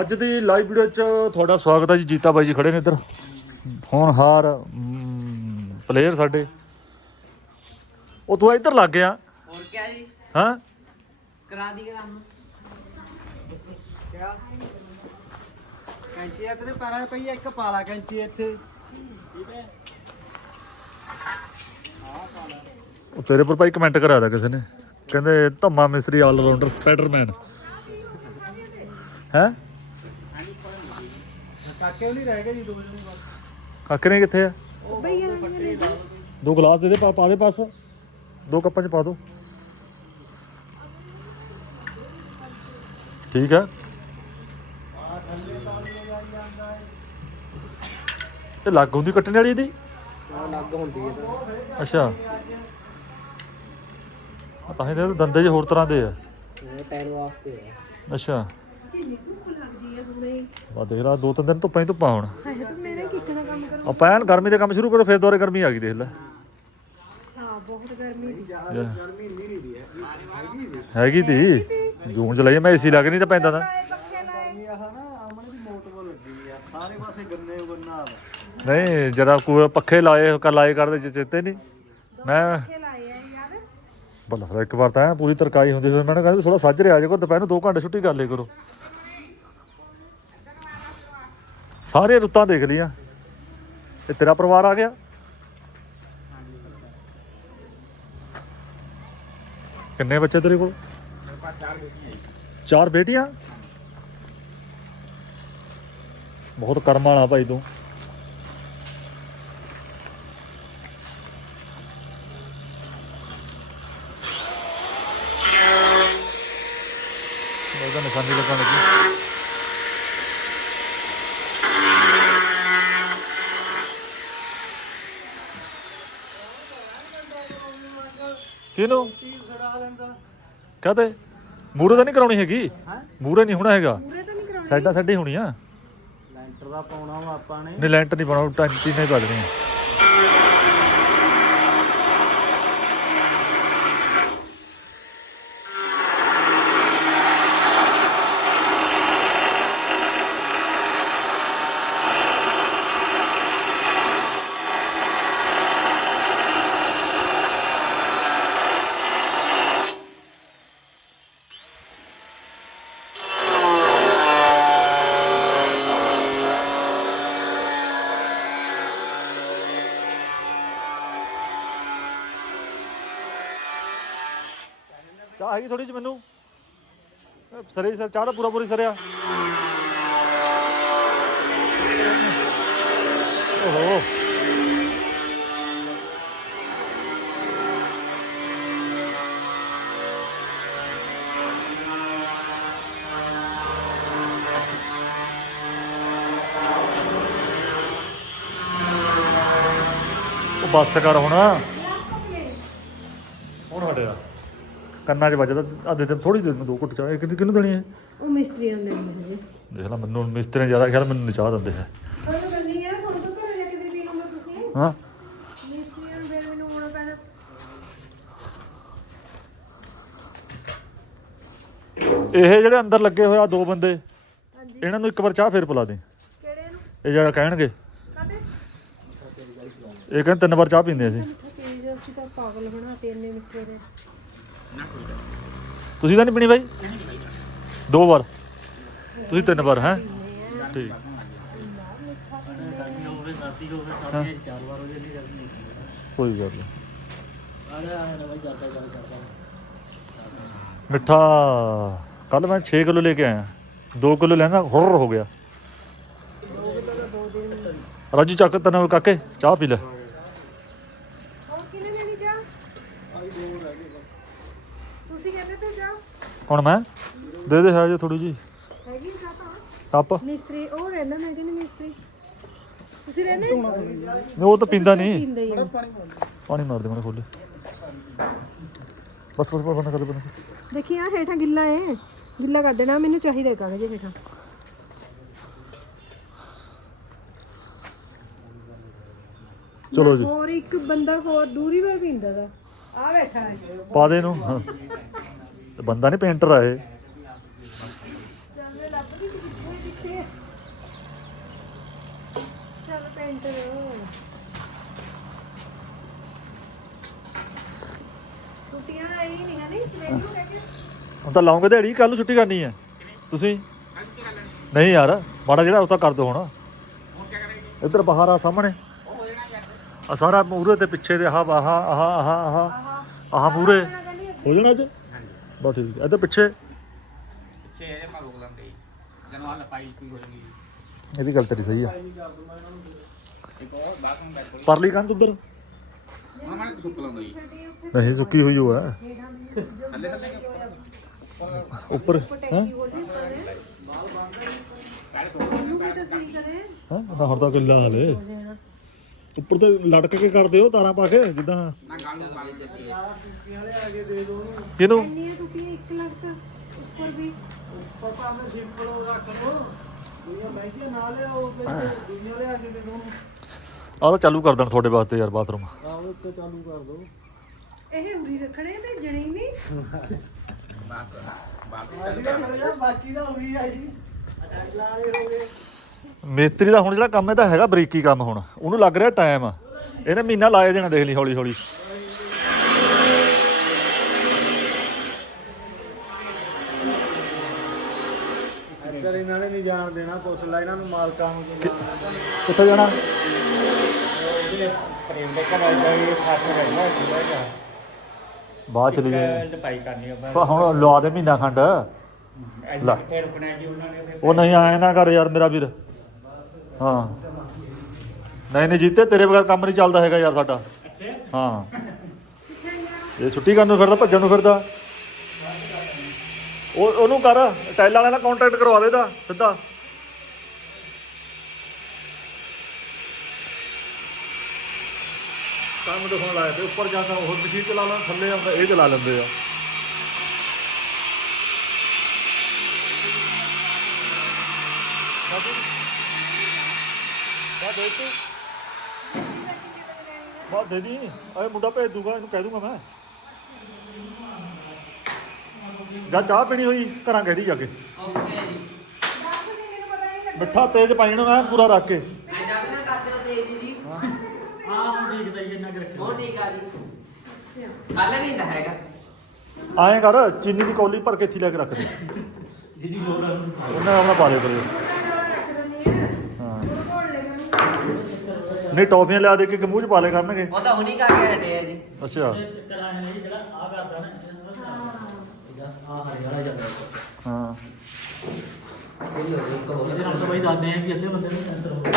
ਅੱਜ ਦੀ live video 'ਚ ਤੁਹਾਡਾ ਸਵਾਗਤ ਹੈ ਜੀ ਜੀਤਾ ਬਾਈ ਜੀ ਖੜੇ ਨੇ ਇੱਧਰ। ਹੋਣਹਾਰ ਪਲੇਅਰ ਸਾਡੇ। ਉਹ ਤੂੰ ਇੱਧਰ ਲੱਗ ਗਿਆ। ਹੋਰ ਕਿਆ ਜੀ? ਹਾਂ? ਕਰਾ ਦੀ ਕੰਮ ਕਿਆ? ਕੈਂਚੀ ਇੱਥੇ ਪੈਰਾਂ 'ਚ ਪਈ ਆ ਇੱਕ ਪਾਲਾ ਕੈਂਚੀ ਇੱਥੇ। ਉਹ ਤੇਰੇ ਪਰ ਭਾਈ ਕਮੈਂਟ ਕਰਾ ਰਿਹਾ ਕਿਸੇ ਨੇ। ਕਹਿੰਦੇ ਧੰਮਾ ਮਿਸਤਰੀ ਆਲ ਰਾਉਂਡਰ ਸਪਾਈਡਰਮੈਨ ਹੈ? ਕਾਕੇ ਵੀ ਨਹੀਂ ਰਹਿ ਗਏ ਜੀ ਦੋ ਜਣੇ ਬਸ। ਕਾਕੇ ਨੇ ਕਿੱਥੇ ਆ? ਦੋ ਗਲਾਸ ਦੇ ਦੇ ਪਾ ਪਾ ਦੇ ਪਾਸ। ਦੋ ਕੱਪਾਂ 'ਚ ਪਾ ਦੋ। ਠੀਕ ਹੈ ਇਹ ਲੱਗ ਹੁੰਦੀ ਕੱਟਣ ਵਾਲੀ ਇਹਦੀ? ਲੱਗ ਹੁੰਦੀ ਹੈ ਤਾਂ। ਅੱਛਾ। ਆ ਤਾਂ ਹੀ ਤੇ ਇਹਦੇ ਦੰਦੇ ਜਿਹੇ ਹੋਰ ਤਰ੍ਹਾਂ ਦੇ ਆ। ਇਹ ਟਾਇਰ ਵਾਸਤੇ ਹੈ ਅੱਛਾ। ਵਾ ਦੇਖ ਲਾ ਦੋ ਤਿੰਨ ਦਿਨ ਧੁੱਪਾਂ ਹੀ ਧੁੱਪਾਂ ਹੁਣ। ਹਾਏ ਤਾਂ ਮੇਰੇ ਕਿੱਕਣਾ ਕੰਮ ਕਰੋ? ਆਪਾਂ ਐਨ ਗਰਮੀ ਦੇ ਕੰਮ ਸ਼ੁਰੂ ਕਰੋ ਫਿਰ ਦੁਬਾਰੇ ਗਰਮੀ ਆ ਗਈ ਦੇਖ ਲੈ। ਹਾਂ ਬਹੁਤ ਗਰਮੀ ਗਰਮੀ ਨਹੀਂ ਨਹੀਂ ਹੈ ਹੈਗੀ ਤੀ। ਜੂਨ ਜੁਲਾਈ ਮੈਂ ਏਸੀ ਲੱਗ ਨਹੀਂ ਤਾਂ ਪੈਂਦਾ ਨਾ ਪੱਖੇ ਲਾਏ ਗਰਮੀ ਆਹ ਨਾ ਆਮਣੇ ਦੀ ਮੋਟ ਬੋਲ ਲੱਗੀ ਆ। ਸਾਰੇ ਪਾਸੇ ਗੰਨੇ ਗੰਨਾ ਵਾ। ਨਹੀਂ ਜਰਾ ਕੋ ਪੱਖੇ ਲਾਏ ਕਰ ਲਾਏ ਕਰਦੇ ਚ- ਚੇਤੇ ਨਹੀਂ। ਮੈਂ ਪੱਖੇ ਲਾਏ ਆ ਯਾਰ। ਬੱਲਾ ਫਿਰ ਇੱਕ ਵਾਰ ਤਾਂ ਪੂਰੀ ਤਰਕਾਈ ਹੁੰਦੀ ਸੀ ਮੈਨੂੰ ਕਹਿੰਦੇ ਥੋੜਾ ਸੱਜ ਰਿਹਾ ਜੇ ਕੋ ਦੁਪਹਿਰ ਨੂੰ 2 ਘੰਟੇ ਛੁੱਟੀ ਕਰ ਲਿਆ ਕਰੋ। ਸਾਰੇ ਰੁੱਤਾਂ ਦੇਖ ਲੀਆਂ ਤੇ ਤੇਰਾ ਪਰਿਵਾਰ ਆ ਗਿਆ? ਕਿੰਨੇ ਬੱਚੇ ਤੇਰੇ ਕੋਲ? ਚਾਰ ਬੇਟੀਆਂ? ਬਹੁਤ ਕਰਮ ਵਾਲਾ ਭਾਈ ਤੂੰ। ਉਹਦਾ ਨਿਸ਼ਾਨੀ ਲੱਗਣ ਲੱਗੀ। ਕਿਹਨੂੰ ਛੜਾ ਲੈਂਦਾ? ਕਹਤੇ? ਮੂਰੇ ਤਾਂ ਨਹੀਂ ਕਰਾਉਣੀ ਹੈਗੀ? ਹੈ? ਮੂਰੇ ਨਹੀਂ ਹੋਣਾ ਹੈਗਾ? ਪੂਰੇ ਤਾਂ ਨਹੀਂ ਕਰਾਉਣੇ। ਸਾਈਡਾਂ ਸਾਡੀ ਹੋਣੀ ਆ ਲੈਂਟਰ ਦਾ ਪਾਉਣਾ ਵਾ ਆਪਾਂ ਨੇ। ਨਹੀਂ ਲੈਂਟ ਨਹੀਂ ਬਣਾਉਣਾ ਟੈਂਟੀ ਨਹੀਂ ਪਾ ਦੇਣੀ ਆ? ਹੈਗੀ ਥੋੜੀ ਜਿਹੀ ਮੈਨੂੰ। ਅਹ ਸਰੇ ਸਰ, ਚਾਹ ਦਾ ਪੂਰਾ ਪੂਰੀ ਸਰਿਆ। ਓਹੋ। ਉਹ ਬੱਸ ਕਰ ਹੁਣ। ਕੰਨਾਂ 'ਚ ਵੱਜਦਾ ਆ ਦੇ ਦੇ ਥੋੜੀ ਦੇਰ ਨੂੰ ਦੋ ਘੁੱਟ ਚਾਹ ਇਹ ਕਿਹਨੂੰ ਕਿਹਨੂੰ ਦੇਣੀ ਹੈ ਉਹ ਮਿਸਤਰੀ ਆਉਂਦੇ ਨੇ। ਹਜੇ ਦੇਖ ਲੈ ਮੈਨੂੰ ਮਿਸਤਰੀ ਜ਼ਿਆਦਾ ਖਿਆਲ ਮੈਨੂੰ ਚਾਹ ਦਿੰਦੇ ਹੈ ਤੁਹਾਨੂੰ ਕਹਿੰਦੀ ਹੈ ਹੁਣ ਤੋਂ ਘਰੇ ਜਾ ਕੇ ਬੀਬੀ ਆਉਂਦਾ ਤੁਸੀਂ। ਹਾਂ। ਮਿਸਤਰੀਆਂ ਨੂੰ ਫਿਰ ਮੈਨੂੰ ਆਉਣਾ ਪੈਣਾ। ਇਹ ਜਿਹੜੇ ਅੰਦਰ ਲੱਗੇ ਹੋਏ ਆ ਦੋ ਬੰਦੇ ਹਾਂਜੀ। ਇਹਨਾਂ ਨੂੰ ਇੱਕ ਵਾਰ ਚਾਹ ਫੇਰ ਪਿਲਾ ਦੇ। ਕਿਹੜੇ ਨੂੰ? ਇਹ ਜਿਹੜਾ ਕਹਿਣਗੇ। ਕਾਤੇ ਇਹ ਕਹਿੰਦੇ ਤਿੰਨ ਵਾਰ ਚਾਹ ਪੀਂਦੇ ਅਸੀਂ। ਤੇਜ਼ ਅਸੀਂ ਤਾਂ ਪਾਗਲ ਇੰਨੇ ਮਿੱਠੇ ਦੇ ਤੁਸੀਂ ਤਾਂ ਨਹੀਂ ਪੀਣੀ ਬਾਈ? ਦੋ ਵਾਰ। ਤੁਸੀਂ ਤਿੰਨ ਵਾਰ, ਹੈ? ਠੀਕ। ਕੋਈ ਗੱਲ ਨਹੀਂ। ਮਿੱਠਾ। ਕੱਲ ਮੈਂ 6 ਕਿਲੋ ਲੈ ਕੇ ਆਇਆ। 2 ਕਿਲੋ ਲੈਣਾ ਹੁਰ ਹੋ ਗਿਆ। ਰਾਜੂ ਚੱਕ ਤਨ ਕਾਕੇ, ਚਾਹ ਪੀ ਲੈ ਹੋਰ ਕਿਨੇ ਲੈਣੀ ਚਾਹ ਤੁਸੀਂ ਕਹਿੰਦੇ ਤੇ ਜਾ ਹੁਣ ਮੈਂ? ਦੇ ਦੇ ਹੈ ਜੇ ਥੋੜੀ ਜੀ ਹੈਗੀ ਚਾਹ ਤਾਂ ਕੱਪ। ਮਿਸਤਰੀ ਉਹ ਰਹਿੰਦਾ ਮੈਂ ਕਹਿੰਦੀ ਮਿਸਤਰੀ। ਤੁਸੀਂ ਰਹਿੰਦੇ? ਨਹੀਂ, ਉਹ ਤਾਂ ਪੀਂਦਾ ਨਹੀਂ। ਪੀਂਦਾ ਹੀ ਨਹੀਂ। ਪਾਣੀ ਮਾਰ ਦੇ ਮੈਨੂੰ ਖੋਲੇ ਬਸ ਬਸ ਬਸ ਬੰਦ ਕਰ ਦੇ ਬੰਦ ਕਰ। ਦੇਖੀ ਆ ਹੇਠਾਂ ਗਿੱਲਾ ਏ। ਗਿੱਲਾ ਕਰ ਦੇਣਾ ਮੈਨੂੰ ਚਾਹੀਦਾ ਕਾਗਜ਼ ਹੇਠਾਂ। ਚਲੋ ਜੀ। ਹੋਰ ਇੱਕ ਬੰਦਾ ਹੋਰ ਦੂਰੀ ਵਾਰ ਪੀਂਦਾ ਦਾ ਆ ਬੈਠਾ ਹੈ। ਪਾ ਦੇ ਇਹਨੂੰ। ਹਾਂ। ਤੇ ਬੰਦਾ ਨਹੀਂ ਪੇਂਟਰ ਆ ਇਹ ਚੱਲ ਲੱਭ ਗਈ ਓਏ ਕਿੱਥੇ ਚੱਲ ਪੈਂਟਰ ਛੁੱਟੀਆਂ ਆਈ ਨਹੀਂ ਹੈ ਨਹੀਂ ਸਵੇਰ ਨੂੰ ਕਹਿ ਕੇ ਹੁਣ ਤਾਂ ਲਾਉਂਗੇ ਦਿਹਾੜੀ ਕੱਲ ਨੂੰ ਛੁੱਟੀ ਕਰਨੀ ਹੈ ਤੁਸੀਂ ਨਹੀਂ ਯਾਰ ਮਾੜਾ ਜਿਹੜਾ ਉਹ ਤਾਂ ਕਰ ਦੋ ਹੁਣ ਇੱਧਰ ਬਾਹਰ ਆ ਸਾਹਮਣੇ ਆ ਸਾਰਾ ਮੂਰੇ ਤੇ ਪਿੱਛੇ ਦੇ ਆਹ ਆਹ ਆਹ ਆਹ ਆਹ ਆਹ ਮੂਰੇ ਹੋ ਜਾਣਾ ਅੱਜ ਬਸ ਠੀਕ ਹੈ। ਇੱਧਰ ਪਿੱਛੇ ਪਿੱਛੇ ਇਹਦੇ ਮਾ ਰੋਕ ਲੈਂਦੇ ਆ ਲਪਾਈ ਕੋਈ ਹੋ ਜਾਂਦੀ ਇਹਦੀ ਗੱਲ ਤੇਰੀ ਸਹੀ ਆ। ਇੱਕ ਉਹ ਬਾਥਰੂਮ ਬੈਠ ਕੋਲ। ਪਰਲੀ ਕੰਧ ਉੱਧਰ। ਉਹਨਾਂ ਮਾਰੇ ਸੁੱਕ ਲਾਉਂਦਾ ਜੀ। ਨਹੀਂ ਸੁੱਕੀ ਹੋਈ ਹੋ ਹੈ ਥੱਲੇ ਥੱਲੇ ਉੱਪਰ ਹੈ? ਸਾਰੇ ਸਹੀ ਕਰੇ ਹਾਂ? ਹੁਣ ਤਾਂ ਕਿੱਲਾ ਹਲੇ? ਉੱਪਰ ਤੇ ਲਟਕ ਕੇ ਕਰਦੇ ਹੋ ਤਾਰਾਂ ਪਾ ਕੇ ਜਿੱਦਾਂ। ਨਾ ਗਾਲ ਨੂੰ ਪਾਣੀ ਚੱਕੀ ਟੂਟੀਆਂ ਲਿਆ ਕੇ ਦੇ ਦੋ ਉਹਨੂੰ ਕਿਹਨੂੰ? ਇੰਨੀਆਂ ਟੁੱਟੀਆਂ ਇੱਕ ਲੱਖ ਉੱਪਰ ਵੀ ਉੱਪਰ ਭਾਵੇਂ ਸਿੰਪਲ ਉਹ ਰੱਖ ਲਓ ਦੁਨੀਆ ਮਹਿੰਗੀਆਂ ਨਾ ਲਿਆਓ ਤੇ ਦੁਨੀਆ ਲਿਆ ਕੇ ਦੇ ਦੋ ਉਹਨੂੰ ਆਹ ਤਾਂ ਚਾਲੂ ਕਰ ਦੇਣ ਤੁਹਾਡੇ ਵਾਸਤੇ ਯਾਰ ਬਾਥਰੂਮ। ਆਹ ਉੱਤੇ ਚਾਲੂ ਕਰ ਦੋ ਇਹ ਉਰੀ ਰੱਖਣੇ ਭੇਜਣੇ ਹੀ ਨਹੀਂ। ਬਾਕੀ ਦਾ ਹੋਈ ਆ ਜੀ। ਅਟੈਕ ਲਾਣੇ ਹੋ ਗਏ ਮੇਸਤਰੀ ਦਾ ਹੁਣ ਜਿਹੜਾ ਕੰਮ ਇਹਦਾ ਹੈਗਾ ਬਰੀਕੀ ਕੰਮ ਹੁਣ। ਉਹਨੂੰ ਲੱਗ ਰਿਹਾ ਟਾਈਮ ਇਹਨੇ ਮਹੀਨਾ ਲਾਏ ਦੇਣਾ ਦੇਖ ਲਈ ਹੌਲੀ ਹੌਲੀ ਇੱਧਰ ਇਹਨਾਂ ਨੇ ਨਹੀਂ ਜਾਣ ਦੇਣਾ ਪੁੱਛ ਲੈ ਇਹਨਾਂ ਨੂੰ ਮਾਲਕਾਂ ਨੂੰ ਜੋ ਜਾਣ ਦੇਣਾ। ਕਿੱਥੇ ਜਾਣਾ? ਪ੍ਰੇਮ ਦੇ ਘਰ ਆ ਜਾਈਏ। ਖਾਸ ਰਹਿਣਾ ਸੀਗਾ ਬਾਅਦ ਚਲੀ ਜਾਏ ਲਪਾਈ ਕਰਨੀ ਆ ਹੁਣ ਲਵਾ ਦੇ ਮਹੀਨਾ ਖੰਡ। ਲੈ ਕਿੱਥੇ ਰੁਕਣਾ ਜੀ ਉਹਨਾਂ ਨੇ ਫਿਰ ਉਹ ਨਹੀਂ ਆਏ ਨਾ ਕਰ ਯਾਰ ਮੇਰਾ ਵੀਰ। ਹਾਂ। ਨਹੀਂ ਨਹੀਂ ਜੀਤੇ ਤੇਰੇ ਬਗੈਰ ਕੰਮ ਨਹੀਂ ਚੱਲਦਾ ਹੈਗਾ ਯਾਰ ਸਾਡਾ। ਹਾਂ। ਇਹ ਛੁੱਟੀ ਕਰਨ ਨੂੰ ਫਿਰਦਾ ਭੱਜਣ ਨੂੰ ਫਿਰਦਾ। ਉਹ ਉਹਨੂੰ ਕਰ ਟਾਈਲਾਂ ਵਾਲਿਆਂ ਨਾਲ ਕੰਟੈਕਟ ਕਰਵਾ ਦੇ ਦਾ ਸਿੱਧਾ। ਕੰਮ ਦਿਖਾਉਣ ਲਾਇਆ ਤੇ ਉੱਪਰ ਜਾਂਦਾ ਉਹ ਮਸ਼ੀਨ ਚਲਾ ਲੈਣ ਥੱਲੇ ਆਉਂਦਾ ਇਹ ਚਲਾ ਲੈਂਦੇ ਆ ਬਾਤ ਦੇ ਤੂੰ ਬਾਤ ਦੇ ਦੀ। ਓਏ ਮੁੰਡਾ ਭੇਜ ਦੂਗਾ ਇਹਨੂੰ ਕਹਿ ਦੂੰਗਾ ਮੈਂ। ਜਾਂ ਚਾਹ ਪੀਣੀ ਹੋਈ ਘਰਾਂ ਕਹਿ ਦੀ ਜਾ ਕੇ। ਓਕੇ ਜੀ ਮਿੱਠਾ ਤੇਜ਼ ਪਾਈ ਮੈਂ ਪੂਰਾ ਰੱਖ ਕੇ। ਐਡਾ ਵੀ ਨਾ ਕਰਦੇ ਹੋ ਤੇਜ਼ ਜੀ ਹਾਂ ਹੁਣ ਠੀਕ ਤਾਂ ਜੀ ਇਹਨਾਂ ਕਿ ਉਹ ਠੀਕ ਆ ਜੀ ਕੱਲ ਨਹੀਂ ਦਾ ਹੈਗਾ ਆਏ ਕਰ ਚੀਨੀ ਦੀ ਕੌਲੀ ਭਰ ਕੇ ਇੱਥੇ ਲੈ ਕੇ ਰੱਖ ਦੇ। ਜਿਹਦੀ ਲੋੜ ਆ ਉਹਨਾਂ ਆਪਣਾ ਪਾ ਕਰਿਓ ਰੱਖ ਦਿੰਦੇ ਆ ਹਾਂ ਉਹ ਘੋੜ ਲੈ ਜਾਣਗੇ ਨਹੀਂ ਟੌਫੀਆਂ ਲਿਆ ਦੇ ਕੇ ਕਿ ਮੂੰਹ ਚ ਪਾ ਲੈ ਕਰਨਗੇ। ਉਹ ਤਾਂ ਹੁਣੀ ਕਾ ਕੇ ਹਟੇ ਆ ਜੀ। ਅੱਛਾ। ਚੱਕਰ ਆ ਨਹੀਂ ਜਿਹੜਾ ਆ ਕਰਦਾ ਨਾ ਆ? ਹਰੇ ਵਾਲਾ ਜਾਂਦਾ ਹਾਂ। ਇਹਦੇ ਨਾਲ ਤਾਂ ਬਾਈ ਦੱਸਦੇ ਆ ਕਿ ਅੱਧੇ ਬੰਦੇ ਨੂੰ ਕੈਂਸਰ ਹੋ ਗਿਆ।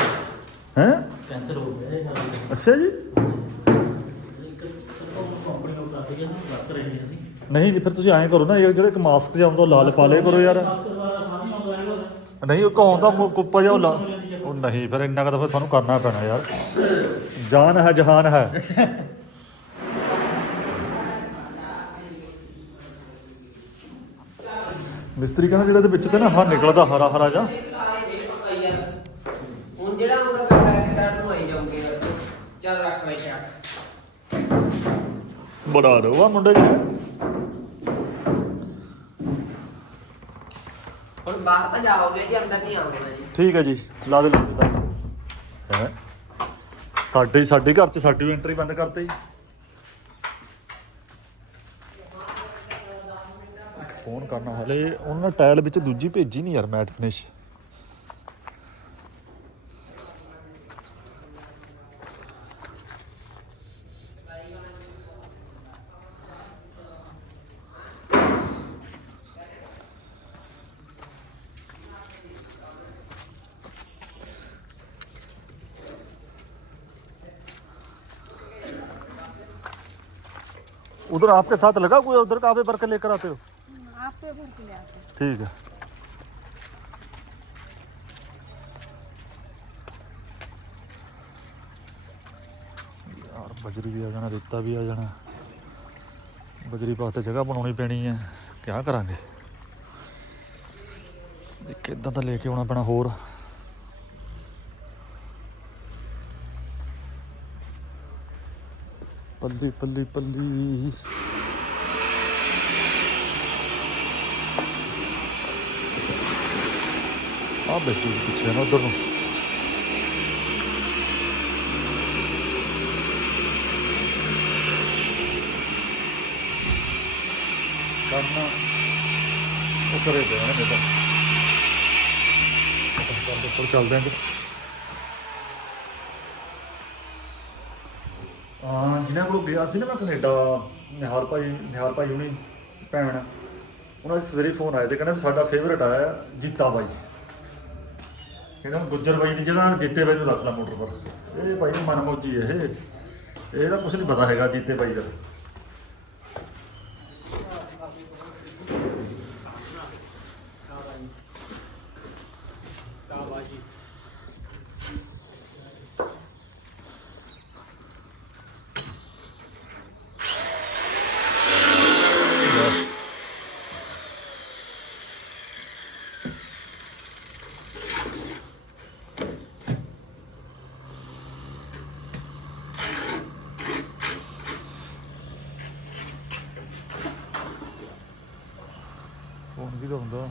ਹੈ? ਕੈਂਸਰ ਹੋ ਗਿਆ ਇਹ ਗੱਲ ਅੱਛਾ ਜੀ। ਇੱਕ ਕੰਪਨੀ ਨੂੰ ਕਰ ਰਹੀ ਹੈ ਨਾ ਵਰਤ ਰਹੇ ਹਾਂ ਅਸੀਂ। ਨਹੀਂ ਜੀ ਫਿਰ ਤੁਸੀਂ ਐਂ ਕਰੋ ਨਾ ਇਹ ਜਿਹੜਾ ਇੱਕ ਮਾਸਕ ਜਿਹਾ ਉਹ ਲਾਲ ਪਾ ਲਿਆ ਕਰੋ ਯਾਰ। ਨਹੀਂ ਉਹ ਕੌਣ ਦਾ ਕੁੱਪਾ ਜਿਹਾ ਉਹ ਲਾ ਉਹ ਨਹੀਂ ਫਿਰ ਇੰਨਾ ਕੁ ਤਾਂ ਫਿਰ ਤੁਹਾਨੂੰ ਕਰਨਾ ਪੈਣਾ ਯਾਰ। ਜਾਨ ਹੈ ਜਹਾਨ ਹੈ। ਮਿਸਤਰੀ ਕਹਿੰਦਾ ਜਿਹੜਾ ਇਹਦੇ ਵਿੱਚ ਤੇ ਨਾ ਹਾਂ ਨਿਕਲਦਾ ਹਰਾ ਹਰਾ ਜਾ ਹੁਣ ਜਿਹੜਾ ਉਹਦਾ ਪੈਸਾ ਕਿਦਾਂ ਨੂੰ ਆਈ ਜਾਉਂਗੇ ਚੱਲ ਰੱਖ ਲੈ ਸ਼ਾ ਬੜਾ ਰੋਵਾ ਮੁੰਡੇ। ਜੀ ਬਾਹਰ ਤਾਂ ਜਾਓਗੇ ਜੀ ਅੰਦਰ ਨਹੀਂ ਆਉਣਾ ਜੀ। ਠੀਕ ਹੈ ਜੀ ਲਾ ਦੇ ਲਾ ਦੇ ਹੈ? ਸਾਡੇ ਸਾਡੇ ਘਰ 'ਚ ਸਾਡੀ ਐਂਟਰੀ ਬੰਦ ਕਰਤੇ। ਜੀ ਫੋਨ ਕਰਨਾ ਹਲੇ ਉਹਨਾਂ ਨੇ ਟਾਇਲ ਵਿੱਚ ਦੂਜੀ ਭੇਜੀ ਨਹੀਂ ਯਾਰ ਮੈਟ ਫਿਨਿਸ਼ उधर आपके साथ लगा कोई उधर का आप भर के लेकर आते हो आप पे भर के ले आते ठीक है यार बजरी भी आ जाना रेता भी आ जाना बजरी वास्ते जगह बनानी पैनी है क्या करांगे ਇੱਕ ਇਦਾਂ ਤਾਂ ਲੈ ਕੇ ਆਉਣਾ ਪੈਣਾ ਹੋਰ ਪੱਲੀ ਪੱਲੀ ਪੱਲੀ ਆ ਬੈਠੀ ਪਿੱਛੇ ਨਾ ਉਧਰ ਨੂੰ ਕੰਮ ਉਹ ਕਰੇ ਦੇ ਨਾ ਬੇਟਾ ਕੰਮ ਉੱਪਰ ਚੱਲਦੇ ਆਂ ਜਿਨ੍ਹਾਂ ਕੋਲੋਂ ਗਿਆ ਸੀ ਨਾ ਮੈਂ ਕੈਨੇਡਾ, ਨਿਹਾਲ ਭਾਈ ਨਿਹਾਲ ਭਾਈ ਹੁਣੀ ਭੈਣ, ਉਹਨਾਂ ਦੇ ਸਵੇਰੇ ਫੋਨ ਆਏ ਤੇ ਕਹਿੰਦੇ ਵੀ ਸਾਡਾ ਫੇਵਰਟ ਆਇਆ ਜੀਤਾ ਬਾਈ। ਕਹਿੰਦਾ ਗੁੱਜਰ ਬਾਈ ਦੀ ਜਗ੍ਹਾ ਜੀਤੇ ਬਾਈ ਨੂੰ ਰੱਖ ਲਾ ਮੋਟਰ ਪਰ। ਇਹ ਭਾਈ ਮਨਮੋਜੀ ਇਹ। ਇਹਦਾ ਕੁਝ ਨਹੀਂ ਪਤਾ ਹੈਗਾ ਜੀਤੇ ਬਾਈ ਦਾ। ਫੋਨ ਕਿਹਦਾ ਹੁੰਦਾ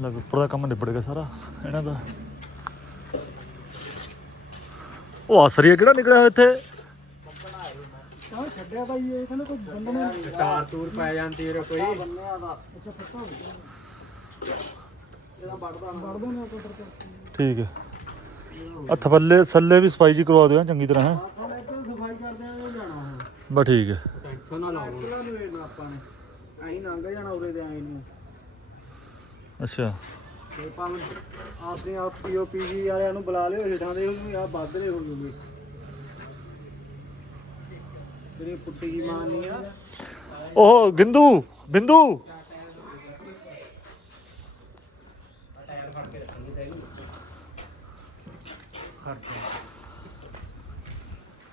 ਲੱਗ ਉੱਪਰ ਦਾ ਕੰਮ ਨਿਬੜ ਗਿਆ ਸਾਰਾ ਇਹਨਾਂ ਦਾ ਉਹ ਆਸਰੀਆ ਕਿਹੜਾ ਨਿਕਲਿਆ ਹੋਇਆ ਇੱਥੇ ਆਹ ਛੱਡਿਆ ਭਾਈ ਇਹ ਕਹਿੰਦੇ ਕੋਈ ਬੰਦਣਾ ਤਾਰ ਤੂਰ ਪੈ ਜਾਂਦੀ ਹੈ ਕੋਈ ਬੰਨਿਆ ਦਾ ਅੱਛਾ ਪੱਤਾ ਹੋ ਗਿਆ ਇਹਦਾ ਵੜਦਾ ਵੜਦਾ ਨਾ ਠੀਕ ਹੈ ਆ ਥੱਲੇ ਥੱਲੇ ਵੀ ਸਫ਼ਾਈ ਜੀ ਕਰਵਾ ਦਿਓ ਚੰਗੀ ਤਰ੍ਹਾਂ ਹੈ ਹੁਣ ਠੀਕ ਹੈ ਟੈਨਸ਼ਨ ਨਾ ਲਾਓ ਕਿਹੜਾ ਨਵੇੜਨਾ ਆਪਾਂ ਨੇ? ਅਸੀਂ ਲੰਘ ਜਾਣਾ ਉਰੇ ਦੇ ਆਏ ਨੂੰ। ਅੱਛਾ। ਤੇ ਭਾਵੇਂ ਆਪਣੇ ਆਪ ਪੀਓਪੀਜੀ ਵਾਲਿਆਂ ਨੂੰ ਬੁਲਾ ਲਿਓ ਹੇਠਾਂ ਦੇ ਉਹਨੂੰ ਆ ਵੱਧ ਰਹੇ ਹੋ ਜੂਗੇ ਤੇਰੀ ਪੁੱਟੀ ਦੀ ਮਾਂ ਨਹੀਂ ਆ। ਉਹ ਗਿੰਦੂ ਬਿੰਦੂ।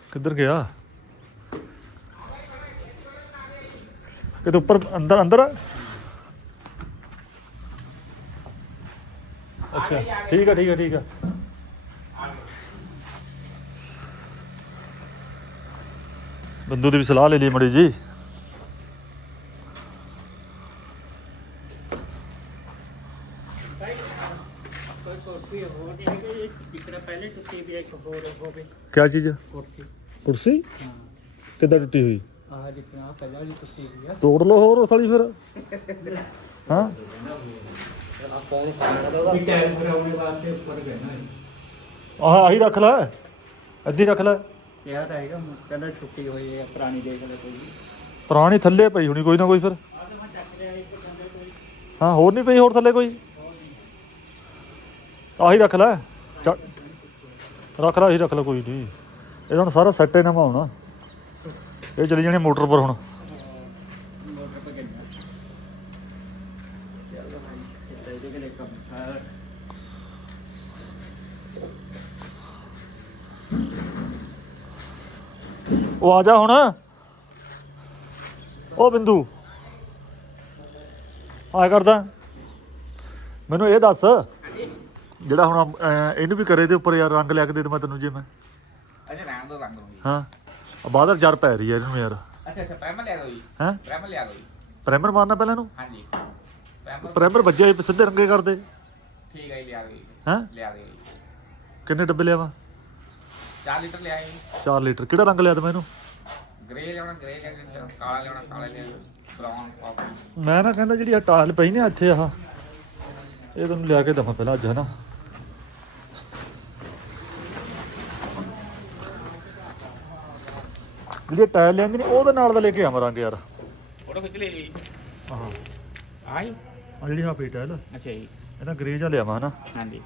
ਕਿੱਧਰ ਗਿਆ? ਕਿਤੇ ਉੱਪਰ ਅੰਦਰ ਅੰਦਰ ਆ? ਅੱਛਾ ਠੀਕ ਆ ਠੀਕ ਆ ਠੀਕ ਆ। ਬੰਦੂ ਦੀ ਵੀ ਸਲਾਹ ਲੈ ਲਈ ਮੜੀ ਜੀ। ਕੋਈ ਕੁਰਸੀ ਹੋਰ ਨਹੀਂ ਹੈਗੀ ਜਿੱਕੜਾ ਪਹਿਲੇ ਟੁੱਟੀ ਵੀ ਇੱਕ ਹੋਰ ਹੋਵੇ ਕਿਆ ਚੀਜ਼ ਕੁਰਸੀ। ਕੁਰਸੀ? ਕਿੱਦਾਂ ਟੁੱਟੀ ਹੋਈ? ਪਹਿਲਾਂ ਵਾਲੀ ਤੋੜ ਲਓ ਹੋਰ ਉਸ ਵਾਲੀ ਫਿਰ। ਹਾਂ। ਵੀ ਟਾਇਰ ਵਾਸਤੇ ਉੱਪਰ ਆਹ ਆਹੀ ਰੱਖ ਲੈ। ਅੱਧੀ ਰੱਖ ਲੈ। ਕਿਹਾ ਤਾਂ ਹੈਗਾ ਕਹਿੰਦਾ ਟੁੱਟੀ ਹੋਈ ਹੈ ਪੁਰਾਣੀ ਦੇਖ ਲੈ ਕੋਈ। ਪੁਰਾਣੀ ਥੱਲੇ ਪਈ ਹੋਣੀ ਕੋਈ ਨਾ ਕੋਈ ਫਿਰ। ਹਾਂ ਹੋਰ ਨਹੀਂ ਪਈ ਹੋਰ ਥੱਲੇ ਕੋਈ? ਆਹੀ ਰੱਖ ਲੈ। ਚੱਲ। ਰੱਖ ਲੈ ਆਹੀ ਰੱਖ ਲੈ ਕੋਈ ਨਹੀਂ। ਇਹਦਾ ਹੁਣ ਸਾਰਾ ਸੈੱਟ ਇਹਨਾਂ ਹੋਣਾ ਇਹ ਚਲੀ ਜਾਣੀ ਮੋਟਰ ਪਰ ਹੁਣ। ਉਹ ਆ ਜਾ ਹੁਣ। ਉਹ ਬਿੰਦੂ। ਆ ਕਰਦਾ। ਮੈਨੂੰ ਇਹ ਦੱਸ। ਜਿਹੜਾ ਹੁਣ ਅਹ, ਇਹਨੂੰ ਵੀ ਕਰੇ ਦੇ ਉੱਪਰ ਯਾਰ ਰੰਗ ਲਿਆ ਕੇ ਦੇ ਦੇ ਮੈਂ ਤੈਨੂੰ ਜੇ ਮੈਂ। ਅੱਛਾ ਰਹਿਣ ਦੋ ਰੰਗ ਨੂੰ ਹਾਂ। ਬਾਦਰ ਜਰ ਪੈ ਰਹੀ ਹੈ ਇਹਨੂੰ ਯਾਰ। ਅੱਛਾ ਅੱਛਾ ਪ੍ਰਾਈਮਰ ਲਿਆ ਦੋ ਜੀ। ਹੈ? ਪ੍ਰਾਈਮਰ ਲਿਆ ਦੋ ਜੀ। ਪ੍ਰਾਈਮਰ ਮਾਰਨਾ ਪਹਿਲਾਂ ਇਹਨੂੰ? ਹਾਂਜੀ। ਪ੍ਰਾਈਮਰ ਪ੍ਰਾਈਮਰ ਹੋਇਆ, ਸਿੱਧੇ ਰੰਗੇ ਕਰਦੇ। ਠੀਕ ਹੈ ਜੀ ਲਿਆ ਦੋ ਜੀ। ਹੈ? ਲਿਆ ਦੋ ਜੀ। ਕਿੰਨੇ ਡੱਬੇ ਲਿਆਵਾਂ? 4 ਲੀਟਰ ਲਿਆ ਜੀ। 4 ਲੀਟਰ। ਕਿਹੜਾ ਰੰਗ ਲਿਆ ਤਾ ਮੈਨੂੰ ਗ੍ਰੇ ਲਿਆਉਣਾ ਗ੍ਰੇ ਲਿਆ ਕੇ ਕਾਲਾ ਲਿਆਉਣਾ ਕਾਲਾ ਲਿਆ ਬਰਾਊਨ ਕਾਫੀ ਮੈਂ ਨਾ ਕਹਿੰਦਾ ਜਿਹੜੀ ਆ ਪਈ ਨੇ ਇੱਥੇ ਆਹ ਇਹ ਤੈਨੂੰ ਲਿਆ ਕੇ ਦਵਾਂ ਪਹਿਲਾਂ ਅੱਜ ਹਨਾ? ਜਿਹੜੀ ਟਾਇਲ ਲੈਂਦੀ ਨੇ ਉਹਦੇ ਨਾਲ ਦਾ ਲੈ ਕੇ ਆਵਾਂ ਰੰਗ ਯਾਰ। ਫੋਟੋ ਖਿੱਚ ਲਈ ਜੀ। ਆਹ ਆਈ ਆ ਜਿਹੜੀ ਪਈ ਟਾਇਲ ਅੱਛਾ ਜੀ। ਇਹਦਾ ਗ੍ਰੇ ਜਿਹਾ ਲਿਆਵਾਂ ਹਨਾ? ਹਾਂਜੀ।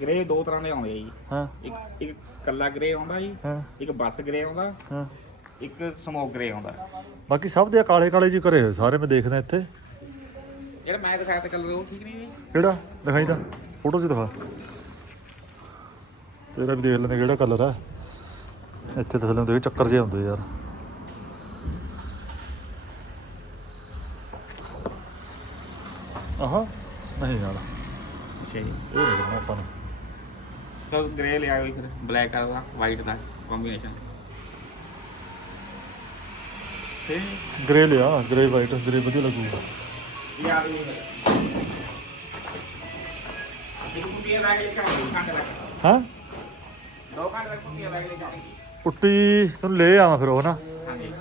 ਗ੍ਰੇ ਦੋ ਤਰ੍ਹਾਂ ਦੇ ਆਉਂਦੇ ਆ ਜੀ। ਹਾਂ। ਇੱਕ ਇੱਕ ਕੱਲਾ ਗ੍ਰੇ ਆਉਂਦਾ ਜੀ ਹਾਂ। ਇੱਕ ਬਸ ਗ੍ਰੇ ਆਉਂਦਾ ਹਾਂ। ਇੱਕ ਸਮੋਕ ਗ੍ਰੇ ਆਉਂਦਾ। ਬਾਕੀ ਸਭ ਦੇ ਕਾਲੇ ਕਾਲੇ ਜੀ ਕਰੇ ਹੋਏ ਸਾਰੇ ਮੈਂ ਦੇਖਦਾ ਇੱਥੇ। ਜਿਹੜਾ ਮੈਂ ਦਿਖਾਇਆ ਤੇ ਕਲਰ ਉਹ ਠੀਕ ਨਹੀਂ ਜੀ ਕਿਹੜਾ? ਦਿਖਾਈ ਦਾ ਫੋਟੋ 'ਚ ਦਿਖਾ। ਤੇਰਾ ਵੀ ਦੇਖ ਲੈਂਦੇ ਕਿਹੜਾ ਕਲਰ ਆ। ਇੱਥੇ ਤਾਂ ਥੱਲੇ ਚੱਕਰ ਜਿਹੇ ਹੁੰਦੇ ਯਾਰ। ਆਹਾ ਨਹੀਂ ਯਾਰ। ਅੱਛਾ ਜੀ। ਇਹ ਨਹੀਂ ਦੇਖਣਾ ਆਪਾਂ ਨੂੰ। ਤਾਂ ਗ੍ਰੇ ਲਿਆ ਜੀ ਫਿਰ ਬਲੈਕ ਕਲਰ ਦਾ ਵਾਈਟ ਦਾ ਕੰਬੀਨੇਸ਼ਨ ਤੇ ਗ੍ਰੇ ਲਿਆ ਗ੍ਰੇ ਵਾਈਟ ਗ੍ਰੇ ਵਧੀਆ ਲੱਗੂਗਾ। ਇਹ ਆ ਗਈ ਇੱਕ ਕੁੱਤੀ ਲਾ ਕੇ ਲਿਖਾ ਦੋ ਘੰਟੇ ਲੱਗ ਹਾਂ? ਦੋ ਘੰਟੇ ਤੱਕ ਕੁੱਤੀ ਲਾ ਕੇ ਲਿਖਾ ਪੁੱਟੀ ਤੁਹਾਨੂੰ ਲੈ ਆਵਾਂ ਫਿਰ ਉਹ ਨਾ। ਹਾਂਜੀ।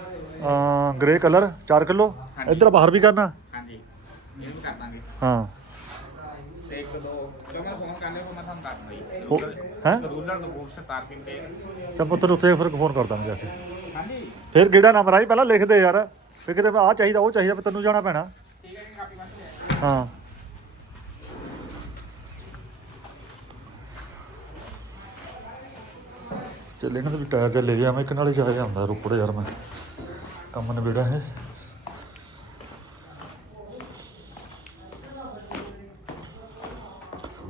ਗ੍ਰੇ ਕਲਰ 4 ਕਿਲੋ। ਇੱਧਰ ਬਾਹਰ ਵੀ ਕਰਨਾ। ਹਾਂਜੀ। ਇਹ ਵੀ ਕਰ ਦਾਂਗੇ। ਹਾਂ। ਤੇ ਇੱਕ ਦੋ ਜਦੋਂ ਮੈਂ ਫੋਨ ਕਰਨੇ ਉਹ ਮੈਂ ਤੁਹਾਨੂੰ ਦੱਸ ਦਈ ਉਹ ਹੈ? ਰੂਲਰ ਨੂੰ ਬੂਟ ਸੇ ਤਾਰ ਪਿੰਦੇ ਚੱਲ ਪੁੱਤ ਨੂੰ ਉੱਥੇ ਫਿਰ ਫੋਨ ਕਰ ਦਾਂਗੇ ਜਾ ਕੇ। ਹਾਂਜੀ। ਫਿਰ ਕਿਹੜਾ ਨੰਬਰ ਆਈ ਪਹਿਲਾਂ ਲਿਖ ਦੇ ਯਾਰ। ਫਿਰ ਕਿਤੇ ਆਹ ਚਾਹੀਦਾ ਉਹ ਚਾਹੀਦਾ ਫਿਰ ਤੈਨੂੰ ਜਾਣਾ ਪੈਣਾ। ਠੀਕ ਹੈ ਜੀ ਕਾਪੀ ਬੰਦ ਹਾਂ। ਚੱਲ ਦੇ ਵੀ ਟਾਇਰ ਚੱਲੇ ਗਿਆ ਮੈਂ ਇੱਕ ਨਾਲ ਹੀ ਜਾ ਜਾਂਦਾ ਰੁਪੜ ਯਾਰ ਮੈਂ। ਕੰਮ ਨਿਬੇੜਾ ਹੈ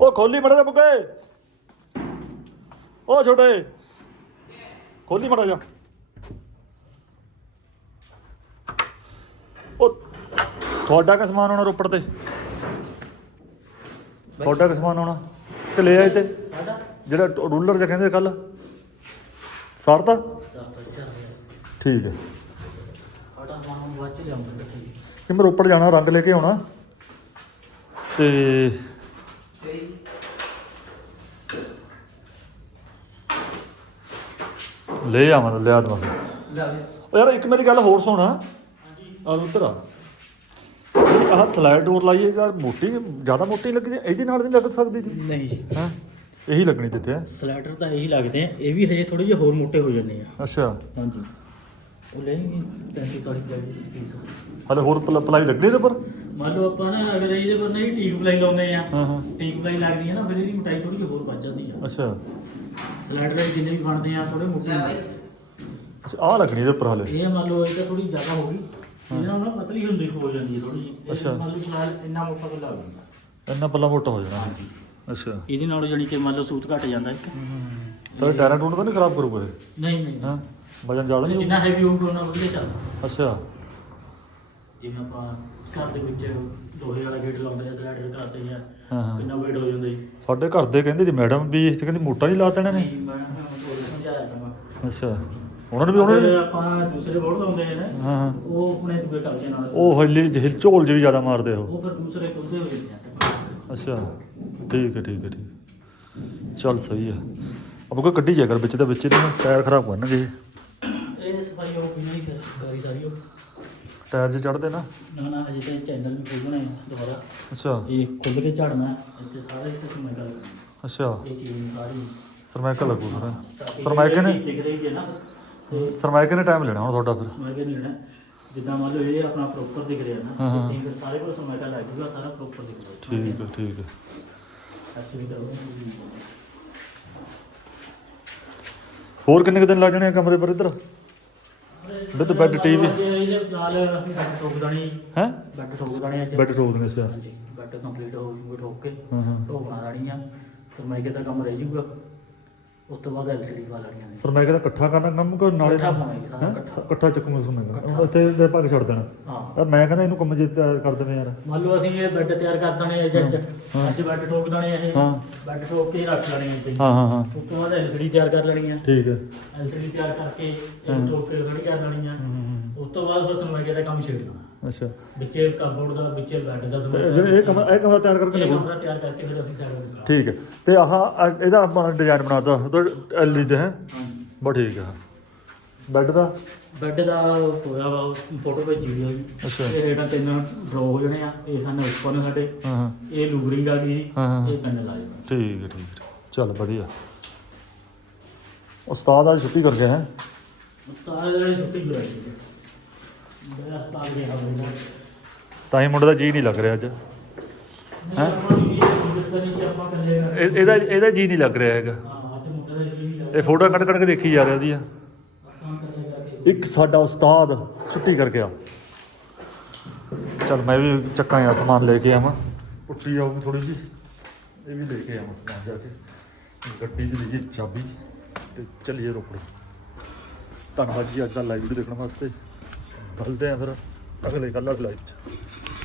ਉਹ ਖੋਲੀ ਮੜਾ ਜਾ ਬੁੱਗੇ। ਉਹ ਛੋਟੇ। ਖੋਲੀ ਮੜਾ ਜਾ। ਉਹ ਤੁਹਾਡਾ ਕਿਆ ਸਮਾਨ ਆਉਣਾ ਰੋਪੜ ਤੇ? ਤੁਹਾਡਾ ਕਿਆ ਸਮਾਨ ਆਉਣਾ ਕਿ ਲੈ ਆਏ ਤੇ। ਜਿਹੜਾ ਰੂਲਰ ਜਿਹਾ ਕਹਿੰਦੇ ਕੱਲ ਸੜਤਾ ਠੀਕ ਹੈ। ਕਿ ਮੈਂ ਰੋਪੜ ਜਾਣਾ ਰੰਗ ਲੈ ਕੇ ਆਉਣਾ। ਤੇ ਲੈ ਆਵਾਂ ਲਿਆ ਦਵਾਂ। ਉਹ ਯਾਰ ਇੱਕ ਮੇਰੀ ਗੱਲ ਹੋਰ ਸੁਣ। ਆ ਉਧਰ ਆ। ਆਹ ਸਲਾਈਡ ਡੋਰ ਲਾਈ ਹੈ ਯਾਰ ਮੋਟੀ ਜ਼ਿਆਦਾ ਮੋਟੀ ਲੱਗੀ ਜੀ ਇਹਦੇ ਨਾਲ ਨਹੀਂ ਲੱਗ ਸਕਦੀ ਸੀ ਨਹੀਂ ਜੀ। ਹਾਂ? ਇਹੀ ਲੱਗਣੀ ਦਿੱਤੇ ਆ ਸਲਾਈਡਰ ਤਾਂ ਇਹੀ ਲੱਗਦੇ ਆ। ਇਹ ਵੀ ਹਜੇ ਥੋੜੇ ਜਿਹੇ ਹੋਰ ਮੋਟੇ ਹੋ ਜਾਂਦੇ ਆ। ਅੱਛਾ। ਹਾਂਜੀ। ਉਹ ਲੈਣਗੇ 35 40 40 ਪੀਸ ਹਲੇ ਹੋਰ ਪਲ- ਪਲਾਈ ਲੱਗਣੀ ਇਹਦੇ ਪਰ? ਮੰਨ ਲਓ ਆਪਾਂ ਨਾ ਅਗਰ ਇਹਦੇ ਪਰ ਨਹੀਂ ਟੀਕ ਪਲਾਈ ਲਾਉਂਦੇ ਆ ਹਾਂ ਹਾਂ। ਟੀਕ ਪਲਾਈ ਲੱਗਦੀ ਹੈ ਨਾ ਫਿਰ ਇਹਦੀ ਮੋਟਾਈ ਥੋੜੀ ਜਿਹੀ ਹੋਰ ਵੱਧ ਜਾਂਦੀ ਆ। ਅੱਛਾ। ਸਲਾਈਡਰ ਦੇ ਜਿੰਨੇ ਵੀ ਬਣਦੇ ਆ ਥੋੜੇ ਮੋਟੇ ਬਾਈ ਅੱਛਾ ਆਹ ਲੱਗਣੀ ਇਹਦੇ ਉੱਪਰ ਹਲੇ। ਇਹ ਮੰਨ ਲਓ ਇਹ ਤਾਂ ਥੋੜੀ ਜ਼ਿਆਦਾ ਹੋ ਗਈ। ਇਹਦੇ ਨਾਲ ਨਾ ਪਤਲੀ ਹੁੰਦੀ ਹੋ ਜਾਂਦੀ ਹੈ ਥੋੜੀ ਜਿਹੀ। ਅੱਛਾ। ਮੰਨ ਲਓ ਸਲਾਈਡ ਇੰਨਾ ਮੋਟਾ ਕੋਈ ਲੱਗ ਜਾਂਦਾ ਇੰਨਾ ਪੱਲਾ ਮੋਟਾ ਹੋ ਜਾਣਾ। ਅੱਛਾ। ਇਹਦੇ ਨਾਲ ਜਾਨੀ ਕਿ ਮੰਨ ਲਓ ਸੂਤ ਘਟ ਜਾਂਦਾ ਇੱਕ। ਤਾਂ ਟਾਇਰਾਂ ਟੂਨ ਤਾਂ ਨਹੀਂ ਖਰਾਬ ਕਰੂਗਾ ਇਹ? ਨਹੀਂ ਨਹੀਂ। ਹਾਂ? ਵਜਨ ਜ਼ਿਆਦਾ ਨਹੀਂ ਜਿੰਨਾ ਹੈਵੀ ਹੋਊਗਾ ਉਹਨਾਂ ਵਧੀਆ ਚੱਲਦਾ। ਅੱਛਾ। ਜਿਵੇਂ ਆਪਾਂ ਘਰ ਦੇ ਵਿੱਚ ਦੋਹੇ ਵਾਲਾ ਗੇਟ ਲਾਉਂਦੇ ਆ ਸਲਾਈਡਰ ਕਰਾਤੇ ਆ ਹਾਂ ਹਾਂ। ਕਿੰਨਾ ਵੇਟ ਹੋ ਜਾਂਦਾ ਜੀ। ਸਾਡੇ ਘਰ ਦੇ ਕਹਿੰਦੇ ਜੀ ਮੈਡਮ ਵੀ ਇਸ ਤੇ ਕਹਿੰਦੀ ਮੋਟਾ ਨਹੀਂ ਲਾ ਦੇਣਾ ਨੇ ਨਹੀਂ ਮੈਂ ਉਹ ਸਮਝਾਇਆ ਤਾਂ ਅੱਛਾ। ਉਹਨਾਂ ਨੇ ਵੀ ਉਹਨਾਂ ਨੇ ਆਪਾਂ ਦੂਸਰੇ ਬੋਰਡ ਲਾਉਂਦੇ ਆ ਨਾ ਹਾਂ ਹਾਂ। ਉਹ ਆਪਣੇ ਦੂਏ ਕਰਦੇ ਨਾਲ। ਉਹ ਹਿੱਲੀ ਝੋਲ ਜਿਹੀ ਜ਼ਿਆਦਾ ਮਾਰਦੇ ਉਹ। ਉਹ ਫਿਰ ਦੂਸਰੇ ਖੁੱਲਦੇ ਹੋਏ ਨੇ ਅੱਛਾ ਠੀਕ ਹੈ ਠੀਕ ਹੈ ਠੀਕ ਚੱਲ ਸਹੀ ਆ ਅਬ ਕੋਈ ਕੱਢੀ ਜਾ ਕਰ ਵਿੱਚ ਤਾਂ ਵਿੱਚ ਇਹਦੇ ਟਾਇਰ ਖਰਾਬ ਕਰਨਗੇ। ਇਹ। ਸਫ਼ਾਈ ਉਹ ਵੀ ਨਹੀਂ ਕਰੀ ਸਾਰੀ ਟਾਇਰ 'ਚ ਚੜਦੇ ਨਾ। ਨਾ ਨਾ ਅਜੇ ਤਾਂ ਚੈਨਲ ਵੀ ਖੋਲਣਾ ਹੈ ਦੁਬਾਰਾ। ਅੱਛਾ। ਇਹ ਖੁੱਲ ਕੇ ਝੜਨਾ ਹੈ, ਇੱਥੇ ਸਾਰਾ ਇੱਥੇ ਸਮਝ ਕਰ ਅੱਛਾ। ਇਹ ਚੀਜ਼ ਸਾਰੀ। ਸਰਮਾਈਕਲ ਲੱਗੂ ਫਿਰ। ਸਰਮਾਇਕੇ ਨੇ ਦਿਖ ਰਹੀ ਹੈ ਨਾ। ਤੇ ਸਰਮਾਈਕੇ ਨੇ ਟਾਈਮ ਲੈਣਾ ਹੁਣ ਤੁਹਾਡਾ ਫਿਰ। ਸਮਝੇ ਨਹੀਂ ਲੈਣਾ। ਜਿੱਦਾਂ ਮੰਨ ਲਓ ਇਹ ਆਪਣਾ ਪ੍ਰੋਪਰ ਦਿਖ ਰਿਹਾ ਨਾ ਹਾਂ। ਤੇ ਫਿਰ ਸਾਰੇ ਕੋਲ ਸਮਝਾ ਲੱਗ ਜੂਗਾ ਸਾਰਾ ਪ੍ਰੋਪਰ ਦਿਖ ਰਿਹਾ ਠੀਕ ਹੈ ਠੀਕ ਹੈ ਐਕਚੁਅਲੀ ਹੋਰ ਕਿੰਨੇ ਕੁ ਦਿਨ ਲੱਗ ਜਾਣੇ ਆ ਕਮਰੇ ਪਰ ਇੱਧਰ? With bed, TV? ਇਹਦੇ ਨਾਲ ਬੈੱਡ ਠੋਕ ਦੇਣੀ ਹੈ? ਬੈੱਡ ਠੋਕ ਦੇਣੀ ਅੱਜ। ਬੈੱਡ ਠੋਕ ਦੇਣੇ ਅੱਛਾ। ਹਾਂਜੀ ਬੈੱਡ ਕੰਪਲੀਟ ਹੋ ਜੂਗਾ ਠੋਕ ਕੇ ਹਾਂ ਹਾਂ। ਬਣਾ ਦੇਣੀ ਆ। ਫਿਰ ਮੈਂ ਦਾ ਕੰਮ ਰਹਿ ਜੂਗਾ ਉਸ ਤੋਂ ਬਾਅਦ ਐਲਸੀਡੀ ਪਾ ਲੈਣੀਆਂ ਨੇ ਸਰਮਾਈਕੇ ਦਾ ਇਕੱਠਾ ਕਰਨਾ ਕੰਮ ਕੋ ਨਾਲੇ ਇਕੱਠਾ? ਪਾਉਣਾ ਜੀ, ਹੈਂ? ਇਕੱਠਾ। ਇਕੱਠਾ ਚੱਕੂਗਾ ਸਰਮਾਈਕਾ ਉੱਥੇ ਦੇ ਭਾਗ ਛੱਡ ਦੇਣਾ ਹਾਂ ਯਾਰ ਮੈਂ ਕਹਿੰਦਾ ਇਹਨੂੰ ਕੰਮ ਜਿੱਤ ਕਰ ਦੇਵੇਂ ਯਾਰ ਮੰਨ ਲਓ ਅਸੀਂ ਇਹ ਬੈੱਡ ਤਿਆਰ ਕਰ ਦੇਣੇ ਹਾਂ। ਅੱਜ ਬੈੱਡ ਠੋਕ ਦੇਣੇ ਇਹ ਹਾਂ। ਬੈੱਡ ਠੋਕ ਕੇ ਰੱਖ ਲੈਣੇ ਆ ਇੱਥੇ ਹਾਂ ਹਾਂ ਹਾਂ ਉਸ ਤੋਂ ਬਾਅਦ ਐਲਸੀਡੀ ਤਿਆਰ ਕਰ ਲੈਣੀ ਆ ਠੀਕ ਹੈ ਐਲਸੀਡੀ ਤਿਆਰ ਕਰਕੇ। ਇਹ ਠੋਕ ਕੇ ਖੜੀ ਕਰ ਲੈਣੀ ਆ ਹੂੰ, ਹੂੰ, ਉਸ ਤੋਂ ਬਾਅਦ ਫਿਰ ਸਮੈਕੇ ਦਾ ਕੰਮ ਛੇੜਨਾ ਹੂੰ। ਅੱਛਾ। ਵਿੱਚੇ ਕਾਰਬੋਰਡ ਦਾ ਵਿੱਚੇ ਬੈੱਡ ਦਾ ਤੇ ਸਮੈਕ ਜਿਹੜੇ ਇਹ ਕਮਰਾ ਇਹ ਕਮਰਾ ਤਿਆਰ ਕਰਕੇ ਇਹ ਲੱਗੂ ਕਮਰਾ ਤਿਆਰ ਕਰਕੇ ਫਿਰ ਅਸੀਂ ਸਾਈਡ ਤੇ ਠੀਕ ਹੈ। ਤੇ ਆਹ ਆਹ ਇਹਦਾ ਆਪਾਂ ਡਿਜ਼ਾਈਨ ਬਣਾਤਾ। ਐਲਈ ਦੇ ਹੈ। ਹਾਂਜੀ। ਬਸ ਠੀਕ ਹੈ ਬੈੱਡ ਦਾ? ਬੈੱਡ ਦਾ ਹੋਇਆ ਵਾ ਫੋਟੋ ਭੇਜੀ ਹੋਈ ਆ ਜੀ। ਅੱਛਾ। ਇਹ ਰੇਟਾਂ ਤਿੰਨ ਡਰੋ ਹੋ ਜਾਣੇ ਆ। ਇਹ ਸਾਨੂੰ ਉੱਪਰ ਨੇ ਸਾਡੇ। ਹਾਂ ਹਾਂ। ਇਹ ਲੂਬਰਿੰਗ ਆ ਗਈ ਹਾਂ, ਹਾਂ। ਇਹ ਪੈਨਲ ਆ ਜਾਣਾ ਠੀਕ ਹੈ ਠੀਕ ਹੈ। ਚੱਲ ਵਧੀਆ। ਉਸਤਾਦ ਅੱਜ ਛੁੱਟੀ ਕਰ ਗਿਆ ਹੈ। ਉਸਤਾਦ ਜਿਹੜੀ ਛੁੱਟੀ ਹੋਈ ਸੀ ਬੜਾ ਉਸਤਾਦ ਗਿਆ ਹੋਇਆ ਤਾਂ ਹੀ ਮੁੰਡੇ ਦਾ ਜੀ ਨਹੀਂ ਲੱਗ ਰਿਹਾ ਅੱਜ। ਹੈਂ? ਇਹ ਇਹਦਾ ਇਹਦਾ ਜੀ ਨਹੀਂ ਲੱਗ ਰਿਹਾ ਹੈਗਾ। ਇਹ ਫੋਟੋ ਕੱਢ ਕੱਢ ਕੇ ਦੇਖੀ ਜਾ ਰਿਹਾ ਉਹਦੀਆਂ ਆਪਾਂ ਇੱਕ ਸਾਡਾ ਉਸਤਾਦ ਛੁੱਟੀ ਕਰਕੇ ਆ। ਚੱਲ ਮੈਂ ਵੀ ਚੱਕਾਂ ਯਾਰ ਸਮਾਨ ਲੈ ਕੇ ਆਵਾਂ। ਪੁੱਟੀ ਆਊਗੀ ਥੋੜੀ ਜੀ ਇਹ ਵੀ ਲੈ ਕੇ ਆਵਾਂ ਸਮਾਨ ਜਾ ਕੇ। ਗੱਡੀ 'ਚ ਲਈਏ ਚਾਬੀ ਤੇ ਚੱਲੀਏ ਰੋਪੜ। ਧੰਨਵਾਦ ਜੀ, ਅੱਜ ਦਾ ਲਾਈਵ ਵੀਡੀਓ ਦੇਖਣ ਵਾਸਤੇ। ਮਿਲਦੇ ਆ ਫਿਰ ਅਗਲੇ ਕੱਲ੍ਹ ਲਾਈਵ 'ਚ